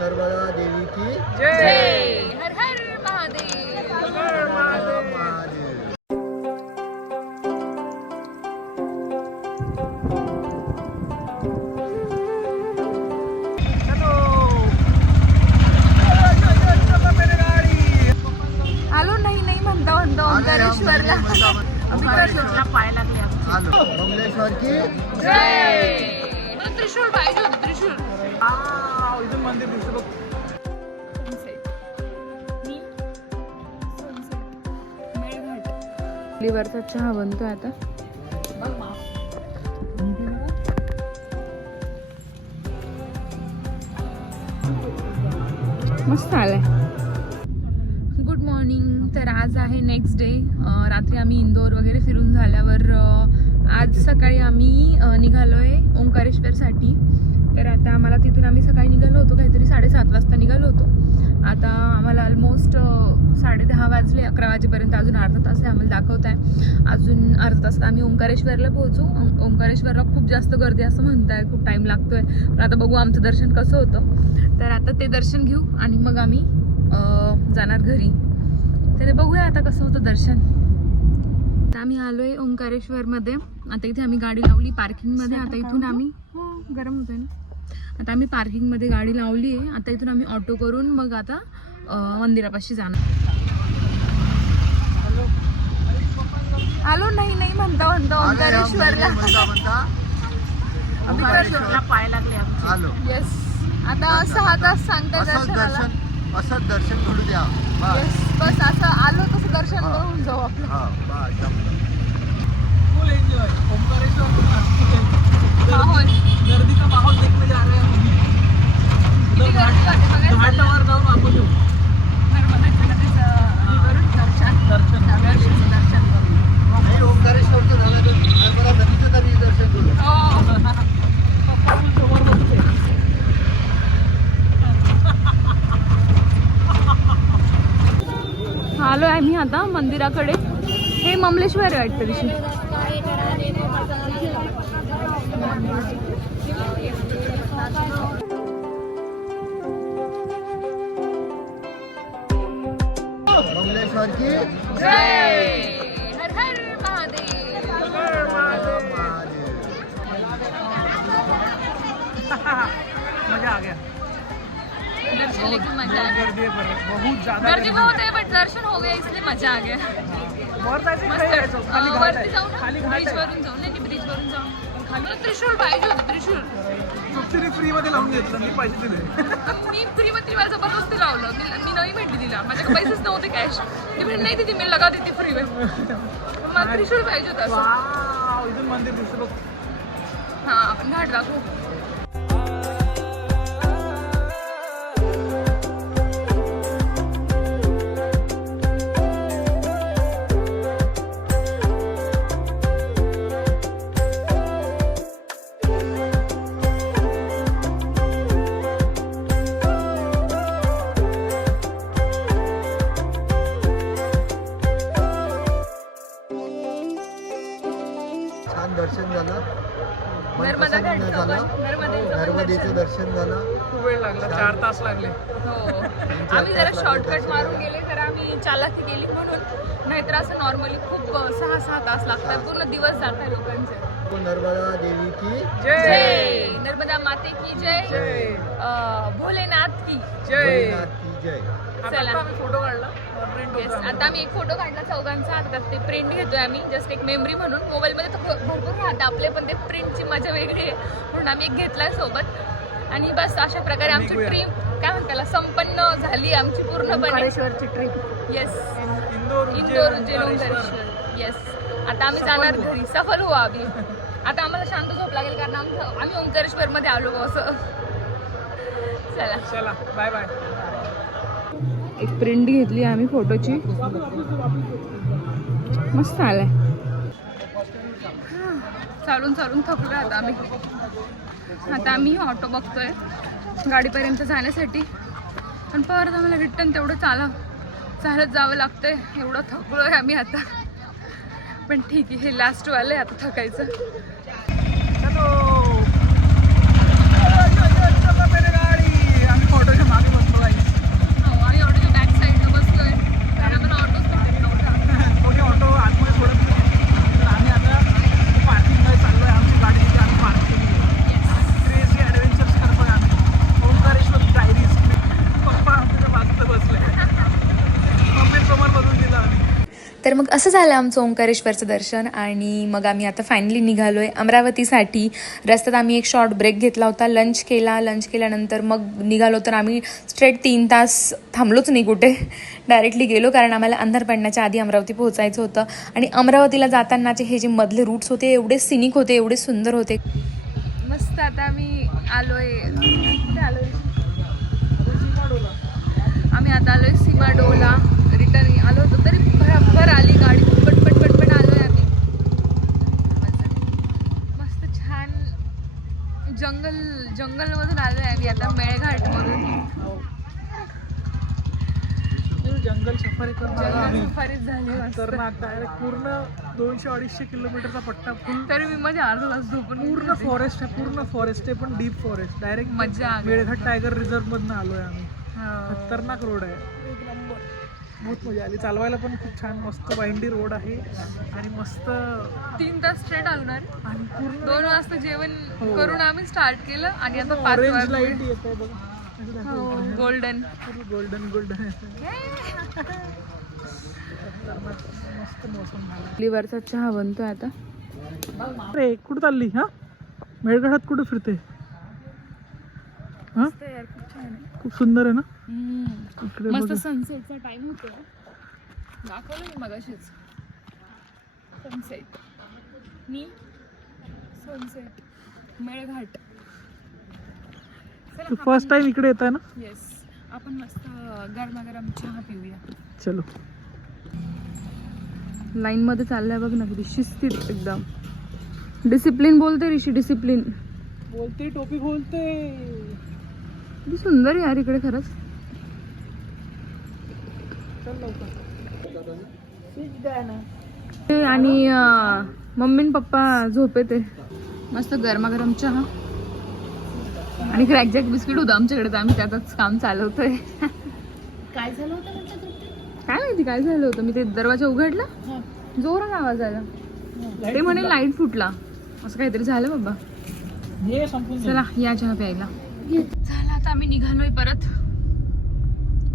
नर्मदा देवी की जय. हर हर महादेव. आलो नाही नाही म्हणता ओंकारेश्वरला. ओंकारेश्वरला पाय लागले. आलो कमलेश्वर की जय. त्रिशूळ पाहिजे होतं, त्रिशूळ. इथून मंदिर दिसतं बघ. लिव्हरचा चहा बनतोय आता. मस्त आलाय. Good morning. तर आज आहे नेक्स्ट डे. रात्री आम्ही इंदोर वगैरे फिरून झाल्यावर आज सकाळी आम्ही निघालोय ओंकारेश्वरसाठी. तर आता आम्हाला तिथून आम्ही सकाळी निघालो होतो, काहीतरी 7:30 वाजता निघालो होतो. आता आम्हाला ऑलमोस्ट 10:30 वाजले. 11 वाजेपर्यंत अजून अर्धा तास आहे आम्हाला दाखवत आहे. अजून अर्धा तासात आम्ही ओंकारेश्वरला पोहोचू. ओंकारेश्वरला खूप जास्त गर्दी असं म्हणताय, खूप टाईम लागतोय. पण आता बघू आमचं दर्शन कसं होतं. तर आता ते दर्शन घेऊ आणि मग आम्ही जाणार घरी. तर बघूया आता कसं होतं दर्शन. आता आम्ही आलोय ओंकारेश्वरमध्ये. आता इथे आम्ही गाडी लावली पार्किंगमध्ये. आता इथून आम्ही गरम होतोय ना. आता आम्ही पार्किंगमध्ये गाडी लावली आहे. आता इथून आम्ही ऑटो करून मग आता मंदिरापाशी जाणार. आलो नाही नाही म्हणता ओंकारेश्वरला. ओंकारेश्वरला पाय लागले. आलो. येस. आता 6 तास सांगता दर्शनाला. असं दर्शन करू द्या. बस असं आलो तसं दर्शन करून जाऊ आपलं. फुल एंजॉय. ओंकारेश्वर माहोल. गर्दी का माहौल देखने जा रहे हैं. किती गर्दी वाटते बघा. घाटावर जाऊन वापस येऊ. नर्मदा नदीचं करून दर्शन करू. नाही ओंकारेश्वरचं झालं तर नर्मदा नदीचं तरी दर्शन करू. आलो आहे मी आता मंदिराकडे. हे ममलेश्वर आहे वाटतं दिवशी. कमलेश्वर की जय. हर हर महादेव. मजा आ गया. दर्शन लेकिन मजा आ गया. गर्दी है बहुत ज्यादा. गर्दी बहुत है बट दर्शन हो गया इसलिए मजा आ गया. वर जायचं खाली जायचं. खाली घाट वरती आहे. जाऊ ना. खाली घाट ब्रिज आहे. वरून जाऊ नाही की ब्रिज वरून जाऊ. मला त्रिशूळ पाहिजे होतं, त्रिशूळ. चुपचिरी फ्री मध्ये लावून घेतलं. मी पैसे दिले. मी फ्री मध्ये तिला जबरदस्ती लावलं. मी नाही भेटली तिला. माझ्याकडे पैसेच नव्हते कॅश. ती म्हणजे नाही दिली. मी लगा देते फ्री मध्ये. मला त्रिशूळ पाहिजे होतं असं. वाव. इथून मंदिर दिसतं बघ. हा आपण घाट दाखवू. छान दर्शन झालं. नर्मदा घाट मनप्रसन्न झालं. नर्मदेचं दर्शन झालं. खूप वेळ लागला. 4 तास लागले. हो. आम्ही जरा शॉर्टकट मारून गेले तर आम्ही चालाकी केली म्हणून. नाहीतर असं नॉर्मली खूप 6 तास लागतात. पूर्ण दिवस जात आहे लोकांचे. नर्मदा देवी की जय. नर्मदा माते की जय. जय. भोलेनाथ की जय. भोलेनाथ की जय. चला. आम्ही फोटो काढला. Yes. आता आम्ही एक फोटो काढला चौघांचा. आता ते प्रिंट घेतोय आम्ही जस्ट एक मेमरी म्हणून. मोबाईलमध्ये तर भरपूर राहतं आपले, पण ते प्रिंटची मजा वेगळी आहे म्हणून आम्ही एक घेतलाय सोबत. आणि बस अशा प्रकारे आमची ट्रिप काय म्हणताला संपन्न झाली आमची पूर्णपणे. ओंकारेश्वरची trip. Yes. Indore Indore Ujjain Omkareshwar. Yes. आता आम्ही जाणार घरी. सफल हो आम्ही. आता आम्हाला शांत झोप लागेल कारण आम्ही ओंकारेश्वर मध्ये आलो असं. चला चला बाय बाय. एक प्रिंट घेतली आम्ही फोटोची. मस्त आलाय. चालून चालून थकलोय आता आम्ही. आता आम्ही ऑटो बघतोय गाडीपर्यंत जाण्यासाठी. पण परत आम्हाला रिटर्न तेवढं चालत जावं लागतंय. एवढं थकलोय आम्ही आता. पण ठीक आहे, हे लास्ट वाले आता थकायचं. चलो. मेरी गाडी. आम्ही फोटोच्या तर मग असं झालं आमचं ओंकारेश्वरचं दर्शन आणि मग आम्ही आता फायनली निघालो आहे अमरावतीसाठी. रस्त्यात आम्ही एक शॉर्ट ब्रेक घेतला होता, लंच केल्यानंतर मग निघालो. तर आम्ही स्ट्रेट 3 तास थांबलोच नाही कुठे, डायरेक्टली गेलो कारण आम्हाला अंधार पडण्याच्या आधी अमरावती पोहोचायचं होतं. आणि अमरावतीला जातानाचे हे जे मधले रूट्स होते एवढे सिनिक होते, एवढे सुंदर होते. मस्त आता आम्ही आलोय, कुठे आलोय आम्ही आता आलोय सीमाडोला. रिटर्न आलो होतो तरी भर आली गाडी, पटपट आलोय आम्ही. मस्त छान जंगलमधून आलोय आम्ही आता मेळघाटमधून. जंगल सफारी सफारीच झाली तर डायरेक्ट पूर्ण 200-250 किलोमीटरचा पट्टा फुल. तरी मी माझ्या अर्धा तास झोपून पूर्ण फॉरेस्ट आहे, पण डीप फॉरेस्ट. डायरेक्ट मजा आली. मेळघाट टायगर रिझर्व मधनं आलोय आम्ही. खतरनाक रोड आहे, एक नंबर. बहुत मजा आली चालवायला, पण खूप छान मस्त वाइंडी रोड आहे आणि मस्त 3 तास स्ट्रेट आलणार आणि पूर्ण 2 वाजता जेवण करून आम्ही स्टार्ट केलं आणि आता 5 ऑरेंज वाजता लाईट येत आहे बघा. गोल्डन गोल्डन मस्त मौसम झाला. लिव्हरचा चहा बनतोय आता. अरे कुठं चालली? हा मेळघाटात कुठं फिरते? हा खूप सुंदर आहे ना इकडे. मस्त सनसेटचा टाइम होतो, दाखवलं मी मगाशीच. सनसेट मेळघाट. फर्स्ट टाइम इकडे येत आहे ना? येस, आपण मस्त गरमागरम चहा पिऊया. चलो. लाईन मध्ये चाललाय बघ ना, किती शिस्तीत एकदम. डिसिप्लिन बोलते ऋषी, डिसिप्लिन बोलते, टोपी बोलते. किती सुंदर यार इकडे खरंच. आणि मम्मी आणि पप्पा झोपेत आहे. मस्त गरमागरम चहा आणि क्रॅकजॅक बिस्किट होतं आमच्याकडे, तर आम्ही त्यातच काम चालवतोय. काय झालं होतं काय माहिती काय झालं होतं. मी ते दरवाजा उघडला, जोरात आवाज आला. ते म्हणे लाईट फुटला, असं काहीतरी झालं बाबा. चला या चहा प्यायला. झाला आता आम्ही निघालोय परत.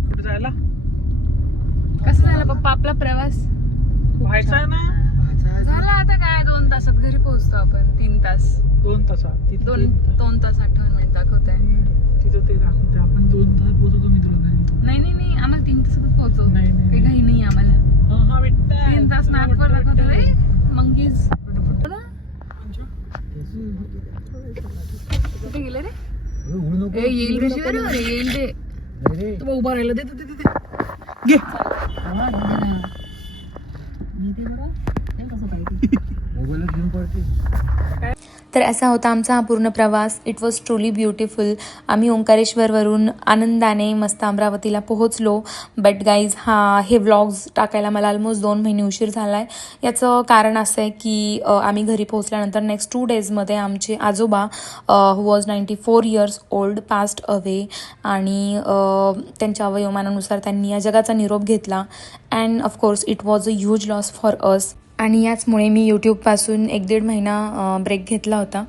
कुठे जायला? कसं झालं पप्पा आपला प्रवास? व्हायचा आहे ना. झाला आता काय 2 तासात घरी पोहोचतो आपण. 3 तास 2 तासात 2 तास 58 मिनिट दाखवत आहे. तिथं ते दाखवते आपण 2 तासात पोहोचतो मित्र घरी. नाही आम्हाला 3 तासातच पोहोचतो. नाही. काही घाई नाही आम्हाला. 3 तास मॅपवर दाखवतोय. मंकीज कुठे गेले रे? येईल कशी बरोबर येईल ते. तू उभा राहिला. दे घे. मोबाईलच घेऊन पडते. तर असा होता आमचा हा पूर्ण प्रवास. It was truly beautiful. आम्ही ओंकारेश्वरवरून आनंदाने मस्त अमरावतीला पोहोचलो. बट गाईज हे व्लॉग्स टाकायला मला ऑलमोस्ट 2 महिने उशीर झाला आहे. याचं कारण असं आहे की आम्ही घरी पोहोचल्यानंतर नेक्स्ट 2 डेजमध्ये आमचे आजोबा who was 94 years old passed away आणि त्यांच्या वयोमानानुसार त्यांनी या जगाचा निरोप घेतला. And of course it was a huge loss for us. आणि याचमुळे मी यूट्यूबपासून 1-1.5 महिना ब्रेक घेतला होता.